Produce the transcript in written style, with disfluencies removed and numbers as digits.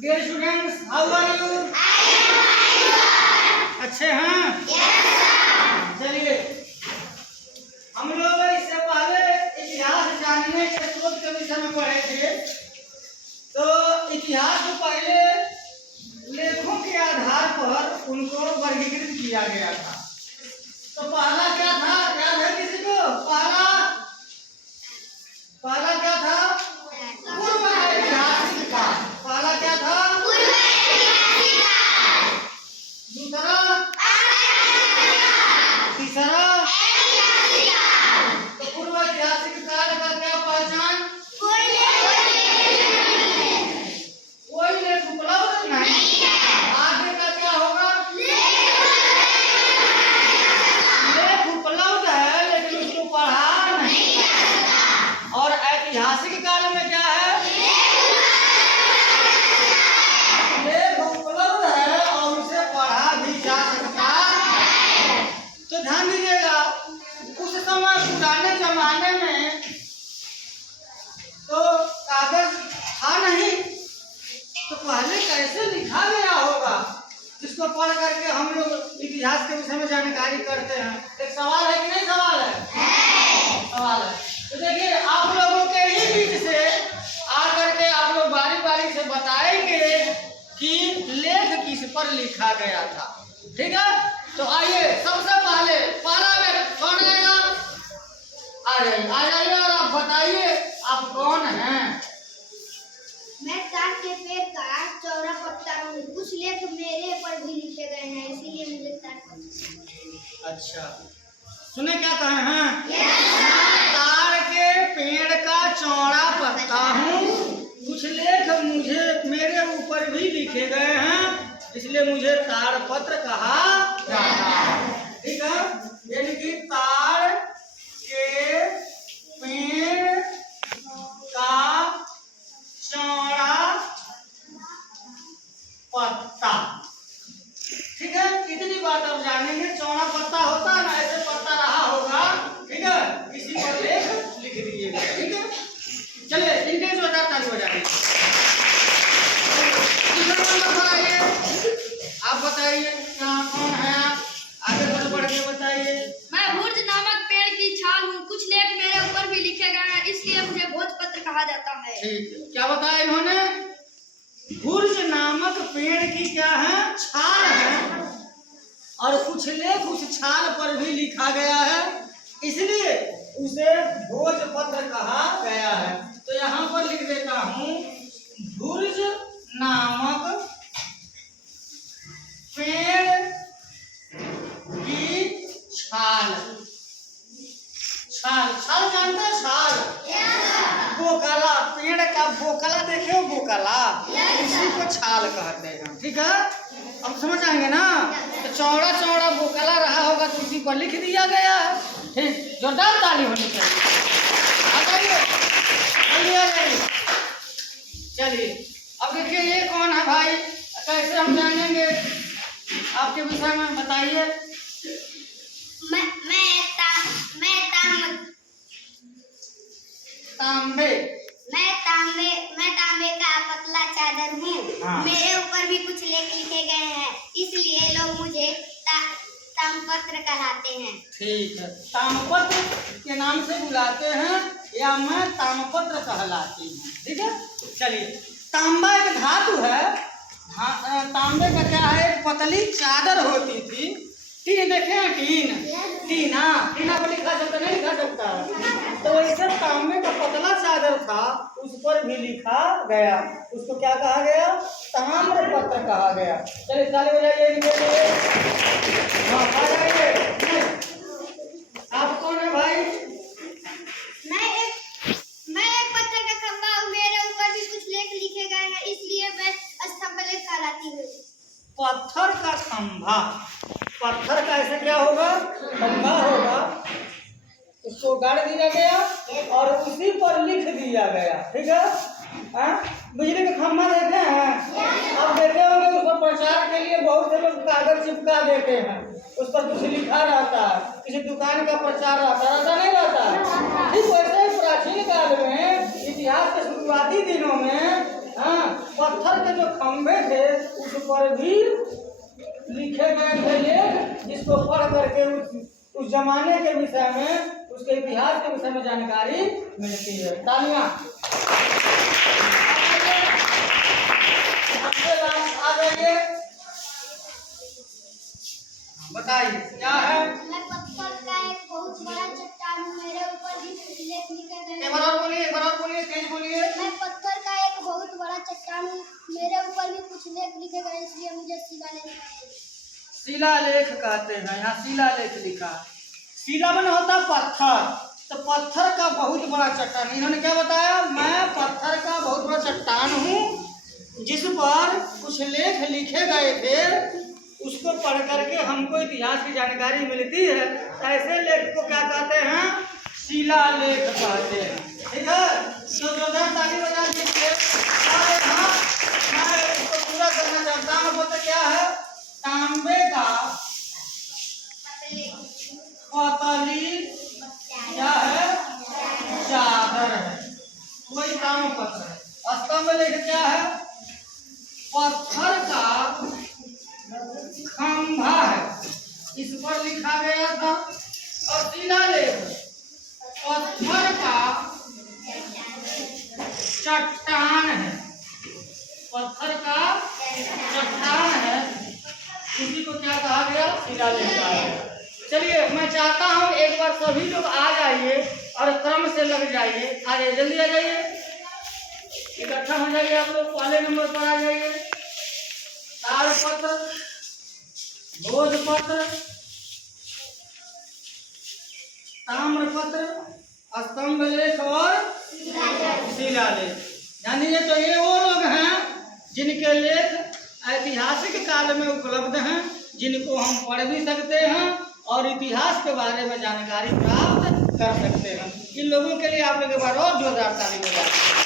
Dear students, how are you? अच्छे हैं? चलिए, हम लोग इससे पहले इतिहास जानने के स्रोत के विषय में पढ़े थे। तो इतिहास को पहले लेखों के आधार पर उनको वर्गीकृत किया गया था। तो पहला क्या था, याद है किसी को? पहला क्या था? पूर्व ऐतिहासिक काल। पहला क्या था? पूर्व ऐतिहासिक काल। दूसरा, तीसरा, ऐतिहासिक काल। तो पूर्व ऐतिहासिक काल का क्या पहचान? कोई लेख उपलब्ध नहीं है। आगे का क्या होगा? लेख उपलब्ध है लेकिन उसको पढ़ा नहीं जा सकता। और ऐतिहासिक काल में क्या है? लेख उपलब्ध है और उसे पढ़ा भी जा सकता है। तो ध्यान दीजिएगा, उस समय पुराने जमाने में तो कागज था नहीं, तो पहले कैसे लिखा गया होगा जिसको पढ़ करके हम लोग इतिहास के विषय में जानकारी करते हैं। एक सवाल है कि नहीं? सवाल है, सवाल है। तो देखिए, आप लोगों के ही बीच से आकर के आप लोग बारी बारी से बताएंगे कि लेख किस पर लिखा गया था। ठीक है, तो आइए सबसे पहले पहला में कौन आएगा? आ जाइए और आप बताइए आप कौन हैं? मैं ताड़ के पेड़ का चौड़ा पत्ता हूँ। कुछ लेख मेरे पर भी लिखे गए हैं, इसीलिए मुझे ताड़ पत्ता। अच्छा, सुने क्या कहे हैं? ताड़ के पेड़ का चौड़ा पत्ता हूँ, कुछ लेख मुझे मेरे ऊपर भी लिखे गए हैं, इसलिए मुझे ताड़ पत्र कहा जाता है। ठीक है, यानी कि ताड़ के पेड़ का चौड़ा पत्ता। ठीक है, इतनी बात आप जानेंगे। चौड़ा पत्ता होता है ना, ऐसे पत्ता रहा होगा। ठीक है, इसी पर लेख लिख दीजिएगा। ठीक है, चलिए इनके जोरदार ताली बजाइए। दूसरा नंबर पर आइए, आप बताइए कौन है आप? आगे बढ़ के बताइए। मैं भुर्ज नामक पेड़ की छाल हूँ। कुछ लेख मेरे ऊपर भी लिखे गए हैं, इसलिए मुझे भोजपत्र कहा जाता है। ठीक है, क्या बताया इन्होंने? भुर्ज नामक पेड़ की क्या है? छाल है, और कुछ लेख उस छाल पर भी लिखा गया है, इसलिए उसे भोजपत्र कहा गया है। तो यहाँ पर लिख देता हूँ, भुर्ज नामक पेड़ की छाल। छाल, छाल जानते हैं? छाल, बोकला, पेड़ का बोकला देखे हो? बोकला, इसी को छाल कहते हैं। ठीक है, अब समझ आएंगे ना? तो चौड़ा चौड़ा बोकला रहा होगा तो इसी पर लिख दिया गया है। ठीक, जोरदार ताली होनी चाहिए। आ जाइए। चलिए, अब देखिए ये कौन है भाई, कैसे हम जानेंगे? आपके विषय में बताइए। मैं तांबे का पतला चादर हूँ। हाँ। मेरे ऊपर भी कुछ लेख लिखे गए हैं, इसलिए लोग मुझे ताम्रपत्र कहलाते हैं। ठीक है, ताम्रपत्र के नाम से बुलाते हैं या मैं ताम्रपत्र कहलाती हूँ। ठीक है, चलिए, तांबा एक धातु है। तांबे का क्या है? एक पतली चादर होती थी। टीन देखे हैं? टीना पर लिखा जाता नहीं? लिखा जाता है। तो ऐसे तांबे का पतला चादर था, उस पर भी लिखा गया, उसको क्या कहा गया? ताम्रपत्र कहा गया। चलिए ताली बजाइए इनके लिए। हाँ, आ जाइए। आप कौन है भाई? मैं एक पत्थर का खंभा हूँ। मेरे ऊपर भी कुछ लेख लिखे गए हैं, इसलिए मैं स्तंभलेख कहलाती हूँ। पत्थर का खंभा, पत्थर का ऐसे क्या होगा? खंभा होगा, उसको गाड़ दिया गया और उसी पर लिख दिया गया। ठीक है, बिजली का खंभा देखे हैं? आप देखे होंगे, उस पर प्रचार के लिए बहुत से लोग कागज चिपका देते हैं, उस पर कुछ लिखा रहता है, किसी दुकान का प्रचार रहता नहीं रहता। ठीक वैसे ही प्राचीन काल में, इतिहास के शुरुआती दिनों में पत्थर के जो खंभे थे उस पर भी लिखे गए थे लेख, जिसको पढ़ करके उस जमाने के विषय में, उसके इतिहास के विषय में जानकारी मिलती है। तालियां। आ जाइए, बताइए क्या है। मैं पत्थर का एक बहुत बड़ा चट्टान हूँ, मेरे ऊपर भी कुछ लेख लिखे गए हैं। एक बार और बोलिए, तेज बोलिए। मैं पत्थर का एक बहुत बड़ा चट्टान हूँ, मेरे ऊपर भी कुछ लेख लिखे गए, इसलिए मुझे शिलालेख कहते हैं। शिलालेख कहते हैं, यहाँ शिलालेख लिखा है। शिला मन होता पत्थर, तो पत्थर का बहुत बड़ा चट्टान। इन्होंने क्या बताया, मैं पत्थर का बहुत बड़ा चट्टान हूँ जिस पर कुछ लेख लिखे गए थे, उसको पढ़ करके हमको इतिहास की जानकारी मिलती है। ऐसे लेख को क्या कहते हैं, शिलालेख कहते हैं। ठीक है, तो जोरदार ताली बजा दीजिए। हाँ, मैं इसको पूरा करना चाहता हूँ। बोलते क्या है, तांबे का पतली क्या है, चादर है, वही ताम्रपत्र है। स्तंभ लेख क्या है, पत्थर का खंभा है, इस पर लिखा गया था। और शिलालेख पत्थर का चट्टान है, पत्थर का चट्टान है, उसी को क्या कहा गया, शिलालेख कहा गया। चलिए, मैं चाहता हूँ एक बार सभी लोग आ जाइए और क्रम से लग जाइए। आइए, जल्दी आ जाइए, इकट्ठा हो जाइए। आप लोग पहले नंबर पर आ जाइए। ताड़पत्र, भोजपत्र, ताम्रपत्र, स्तंभ लेख और शिलालेख। जानिए, तो ये वो लोग हैं जिनके लेख ऐतिहासिक काल में उपलब्ध हैं, जिनको हम पढ़ भी सकते हैं और इतिहास के बारे में जानकारी प्राप्त कर सकते हैं। इन लोगों के लिए आप लोग एक बार और जोरदार ताली बजाइए।